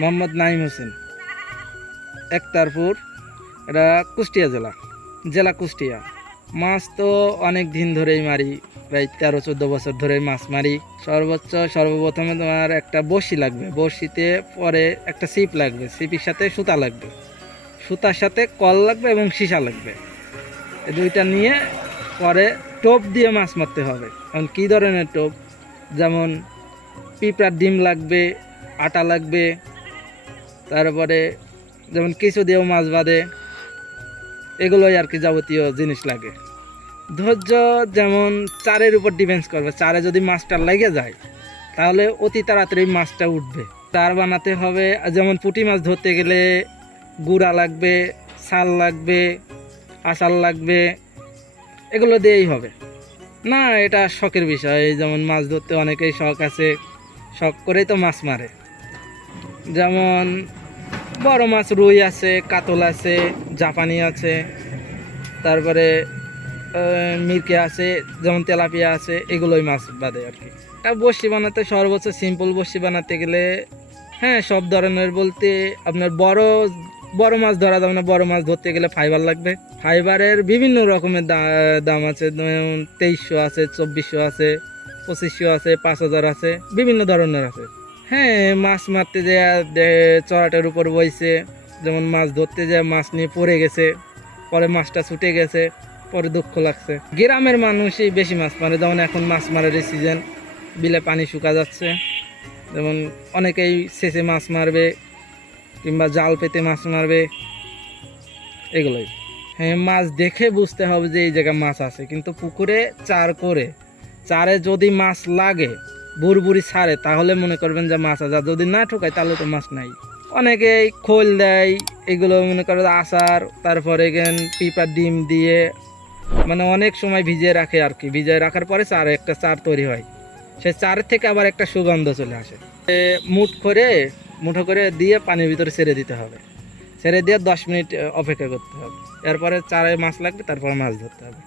মোহাম্মদ নাইম হোসেন, একতারপুর, এটা কুষ্টিয়া জেলা কুষ্টিয়া। মাছ তো অনেক দিন ধরেই মারি, প্রায় 13-14 বছর ধরেই মাছ মারি। সর্বপ্রথমে তোমার একটা বড়শি লাগবে, বড়শিতে পরে একটা ছিপ লাগবে, ছিপির সাথে সুতা লাগবে, সুতার সাথে কল লাগবে এবং সীসা লাগবে। এই দুইটা নিয়ে পরে টোপ দিয়ে মাছ মারতে হবে। এখন কী ধরনের টোপ, যেমন পিঁপড়ার ডিম লাগবে, আটা লাগবে, তারপরে যেমন কিছু দিয়েও মাছ বাঁধে, এগুলোই আর কি যাবতীয় জিনিস লাগে। ধৈর্য যেমন চারের উপর ডিপেন্ডস করবে, চারে যদি মাছটা লেগে যায় তাহলে অতি তাড়াতাড়ি মাছটা উঠবে। চার বানাতে হবে, যেমন পুঁটি মাছ ধরতে গেলে গুঁড়া লাগবে, ছাল লাগবে, আচার লাগবে, এগুলো দিয়েই হবে না। এটা শখের বিষয়, যেমন মাছ ধরতে অনেকেই শখ আছে, শখ করেই তো মাছ মারে। যেমন বড় মাছ রুই আছে, কাতল আছে, জাপানি আছে, তারপরে মিরকে আছে, যেমন তেলাপিয়া আছে, এগুলোই মাছ বাদে আর কি। বড়শি বানাতে সর্বোচ্চ সিম্পল বড়শি বানাতে গেলে, হ্যাঁ সব ধরনের বলতে আপনার বড় মাছ ধরা যাবে না। বড় মাছ ধরতে গেলে ফাইবার লাগবে, ফাইবারের বিভিন্ন রকমের দাম আছে, যেমন 2300 আছে, 2400 আছে, 2500 আছে, 5000 আছে, বিভিন্ন ধরনের আছে। হ্যাঁ, মাছ মারতে যে চড়াটার উপর বইছে, যেমন মাছ ধরতে যে মাছ নিয়ে পড়ে গেছে, পরে মাছটা ছুটে গেছে, পরে দুঃখ লাগছে। গ্রামের মানুষই বেশি মাছ মারে, যেমন এখন মাছ মারার সিজন, বিলে পানি শুকা যাচ্ছে, যেমন অনেকেই সেচে মাছ মারবে কিংবা জাল পেতে মাছ মারবে, এগুলোই। হ্যাঁ, মাছ দেখে বুঝতে হবে যে এই জায়গায় মাছ আছে, কিন্তু পুকুরে চারে যদি মাছ লাগে, বুড়বুড়ি ছাড়ে, তাহলে মনে করবেন যে মাছ আছে, আর যদি না ঠোকায় তাহলে তো মাছ নাই। অনেকেই খোল দেয়, এগুলো মনে করে আচার, তারপরে পিঁপড়ার ডিম দিয়ে, মানে অনেক সময় ভিজিয়ে রাখে আর কি। ভিজিয়ে রাখার পরে একটা চার তৈরি হয়, সে চারের থেকে আবার একটা সুগন্ধ চলে আসে। মুঠো করে দিয়ে পানির ভিতরে ছেড়ে দিতে হবে, ছেড়ে দিয়ে 10 মিনিট অপেক্ষা করতে হবে, এরপরে চারে মাছ লাগবে, তারপরে মাছ ধরতে হবে।